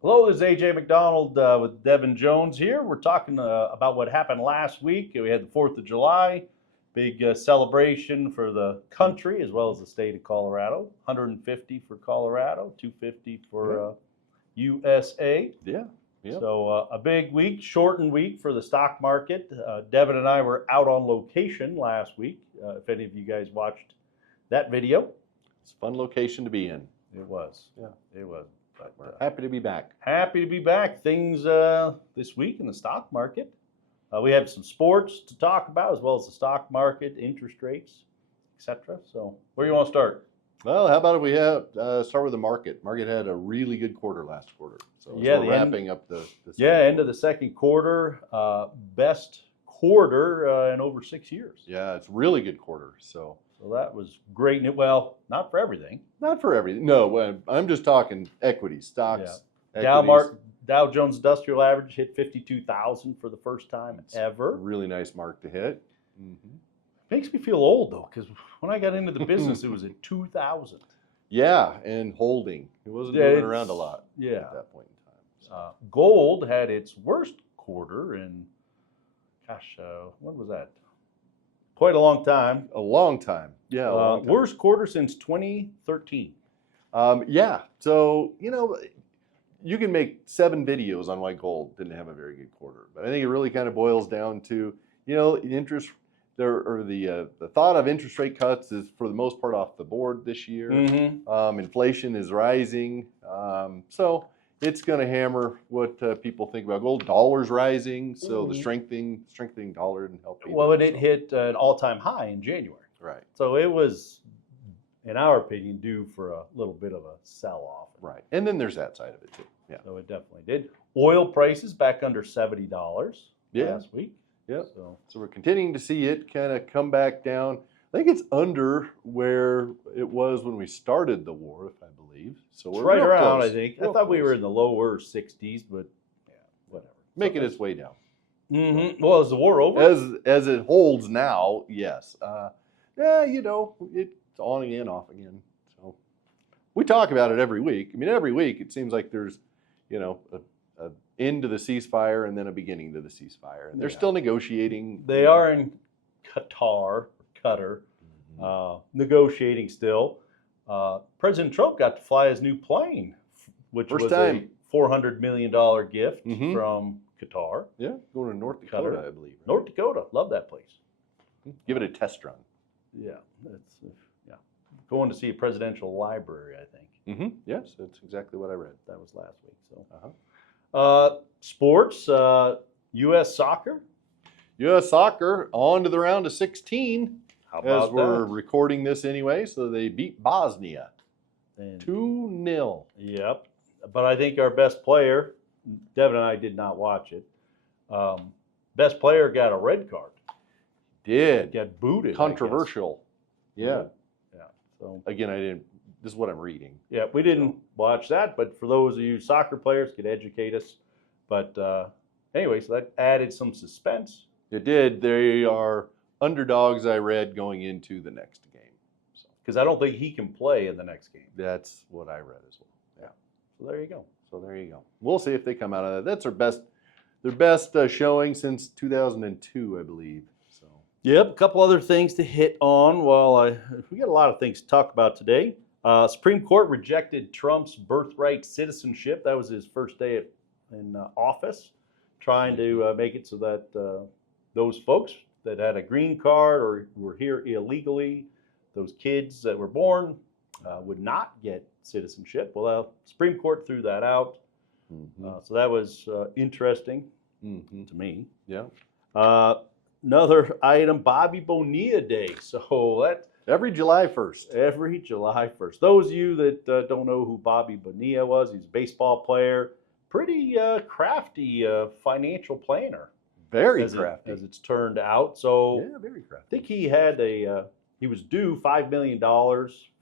Hello, this is AJ Macdonald with Devin Jones here. We're talking about what happened last week. We had the 4th of July, big celebration for the country as well as the state of Colorado. 150 for Colorado, 250 for USA. Yeah. Yep. So a big week, shortened week for the stock market. Devin and I were out on location last week. If any of you guys watched that video. It's a fun location to be in. It was. Yeah. It was. But we're happy to be back. Happy to be back. Things this week in the stock market. We have some sports to talk about as well as the stock market, interest rates, etc. So where do you want to start? Well, how about if we start with the market? Market had a really good quarter last quarter. So Yeah, we're wrapping up the end of the second quarter, best quarter in over 6 years. Yeah, it's a really good quarter. So that was great. Well, not for everything. not for everything. No, I'm just talking equity stocks. Yeah. Dow Jones Industrial Average hit 52,000 for the first time ever. Really nice mark to hit. Mm-hmm. Makes me feel old though, because when I got into the business, it was at 2,000. Yeah, and holding. It wasn't moving around a lot at that point in time. So. Gold had its worst quarter in, when was that? Quite a long time. A long time. Yeah. Worst quarter since 2013. Yeah. So, you can make 7 videos on why gold didn't have a very good quarter. But I think it really kind of boils down to, the thought of interest rate cuts is for the most part off the board this year. Mm-hmm. Inflation is rising. So it's going to hammer what people think about gold. Dollar's rising, so the strengthening dollar didn't help either. Well, and it hit an all-time high in January. Right. So it was, in our opinion, due for a little bit of a sell-off. Right. And then there's that side of it too. Yeah. So it definitely did. Oil prices back under $70 last week. Yeah. So we're continuing to see it kind of come back down. I think it's under where it was when we started the war, if I believe. So we're right around, close. I think. I thought we were in the lower 60s, but yeah, whatever. Making its way down. Mm-hmm. Well, is the war over? As it holds now, yes. It's on again, off again. So we talk about it every week. I mean, every week it seems like there's, a end to the ceasefire and then a beginning to the ceasefire. And they're still negotiating. They are in Qatar, negotiating still. President Trump got to fly his new plane, which was a $400 million gift from Qatar. Yeah, going to North Dakota, I believe. Right? North Dakota, love that place. Give it a test run. Yeah, going to see a presidential library, I think. Mm-hmm. Yes, that's exactly what I read. That was last week. So, sports, U.S. soccer. U.S. soccer on to the round of 16. How about as we're recording this anyway, so they beat Bosnia 2-0. Yep, but I think our best player, Devin and I did not watch it. Best player got a red card. Got booted. Controversial. Yeah. So again, this is what I'm reading. Yeah, we didn't watch that, but for those of you soccer players, could educate us. But anyway, so that added some suspense. It did. They are underdogs, I read, going into the next game. Because I don't think he can play in the next game. That's what I read as well. Yeah. So there you go. We'll see if they come out of that. That's their best showing since 2002, I believe. So. Yep, a couple other things to hit on. We got a lot of things to talk about today. Supreme Court rejected Trump's birthright citizenship. That was his first day in office, trying to make it so that those folks that had a green card or were here illegally, those kids that were born, would not get citizenship. Well, the Supreme Court threw that out. So that was interesting to me. Yeah. Another item, Bobby Bonilla Day. So that every July 1st. Every July 1st. Those of you that don't know who Bobby Bonilla was, he's a baseball player, pretty crafty financial planner. Very crafty. As it's turned out. So yeah, very crafty. I think he had he was due $5 million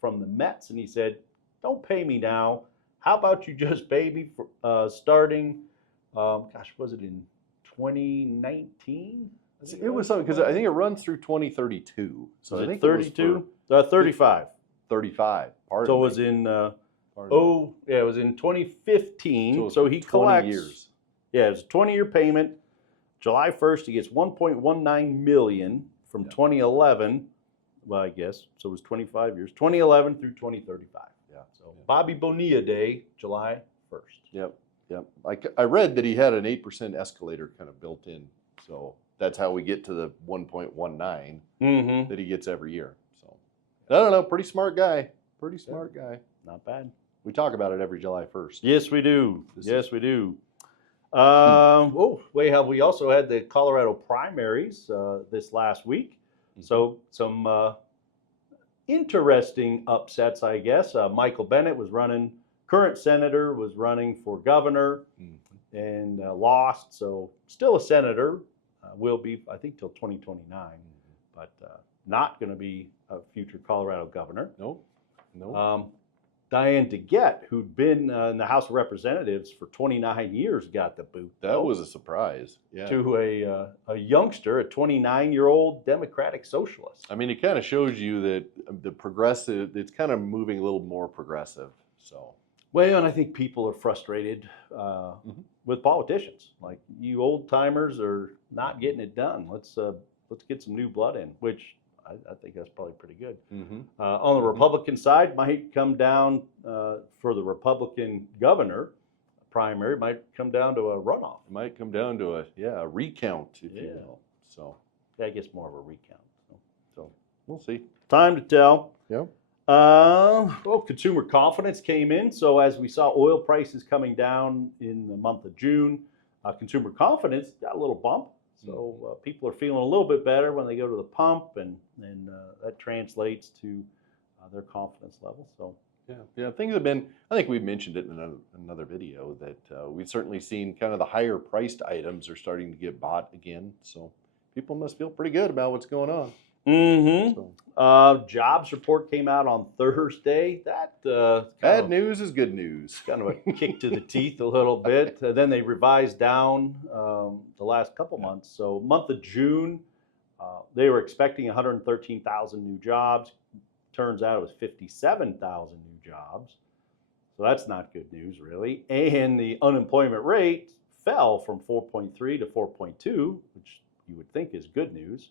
from the Mets, and he said, "Don't pay me now. How about you just pay me for starting, was it in 2019? It was something, because I think it runs through 2032. So I think 32? 35. 35. So it was in Oh, yeah, it was in 2015. So he 20 collects. years. Yeah, it's a 20-year payment. July 1st, he gets 1.19 million from 2011. Well, I guess so. It was 25 years, 2011 through 2035. Yeah. So Bobby Bonilla Day, July 1st. Yep. I read that he had an 8% escalator kind of built in, so that's how we get to the 1.19 that he gets every year. So I don't know. Pretty smart guy. Pretty smart guy. Not bad. We talk about it every July 1st. Yes, we do. We do. We also had the Colorado primaries this last week. So some interesting upsets, I guess. Michael Bennet was running, current senator, was running for governor and lost. So still a senator, will be, I think, till 2029, but not going to be a future Colorado governor. No. Diane DeGette, who'd been in the House of Representatives for 29 years, got the boot. That was a surprise. Yeah. To a youngster, a 29-year-old Democratic socialist. I mean, it kind of shows you that the progressive, it's kind of moving a little more progressive. So. Well, and I think people are frustrated with politicians. Like, you old timers are not getting it done. Let's get some new blood in, which I think that's probably pretty good. On the Republican side, might come down for the Republican governor primary, might come down to a runoff. It might come down to a recount, if you will. So I guess more of a recount. So we'll see. Time to tell. Yep. Consumer confidence came in. So as we saw oil prices coming down in the month of June, consumer confidence got a little bump. So people are feeling a little bit better when they go to the pump, and that translates to their confidence level. So yeah, things have been. I think we've mentioned it in another video that we've certainly seen kind of the higher priced items are starting to get bought again. So people must feel pretty good about what's going on. Jobs report came out on Thursday. That bad news is good news. Kind of a kick to the teeth a little bit. Then they revised down the last couple months. So month of June, they were expecting 113,000 new jobs. Turns out it was 57,000 new jobs. So that's not good news, really. And the unemployment rate fell from 4.3 to 4.2, which you would think is good news.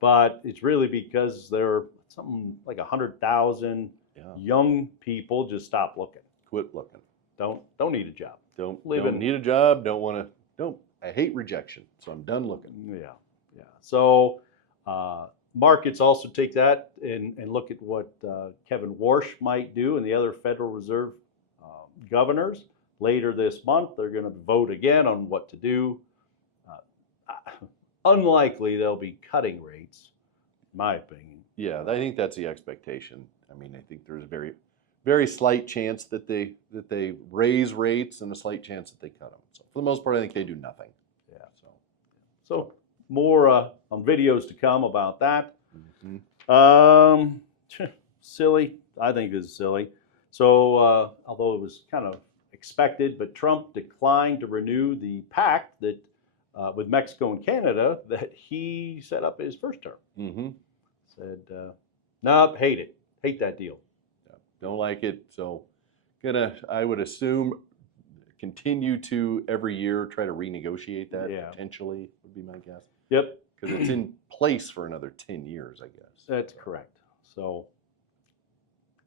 But it's really because there are something like 100,000 young people just stop looking. Quit looking. Don't need a job. Don't need a job. I hate rejection, so I'm done looking. Yeah. So markets also take that and look at what Kevin Warsh might do and the other Federal Reserve governors. Later this month, they're going to vote again on what to do. Unlikely they'll be cutting rates, in my opinion. Yeah, I think that's the expectation. I mean, I think there's a very, very slight chance that they raise rates and a slight chance that they cut them. So for the most part, I think they do nothing. Yeah. So more on videos to come about that. Silly. I think this is silly. So although it was kind of expected, but Trump declined to renew the pact that with Mexico and Canada that he set up his first term. Said, nope, hate that deal. Don't like it. So I would assume, continue to every year try to renegotiate that potentially would be my guess. Yep. Because it's in place for another 10 years, I guess. That's correct. So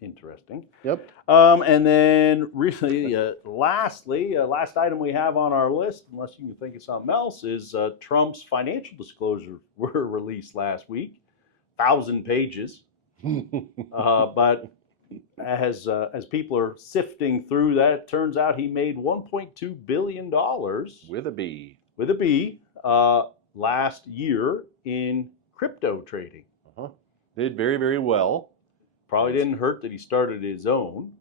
interesting. Yep. And then really, lastly, last item we have on our list, unless you can think of something else, is Trump's financial disclosures were released last week, 1,000 pages. But as people are sifting through that, it turns out he made $1.2 billion with a B. With a B last year in crypto trading. Did very, very well. Probably didn't hurt that he started his own.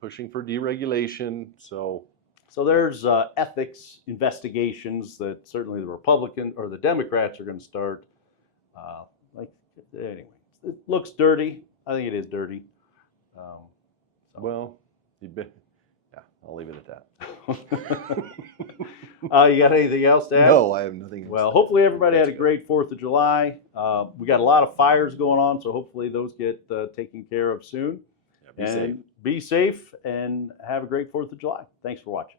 Pushing for deregulation. So there's ethics investigations that certainly the Republican or the Democrats are going to start. Anyway, it looks dirty. I think it is dirty. Well, I'll leave it at that. You got anything else to add? No, I have nothing else. Well, hopefully everybody had a great 4th of July. We got a lot of fires going on, so hopefully those get taken care of soon. Be safe. Be safe and have a great 4th of July. Thanks for watching.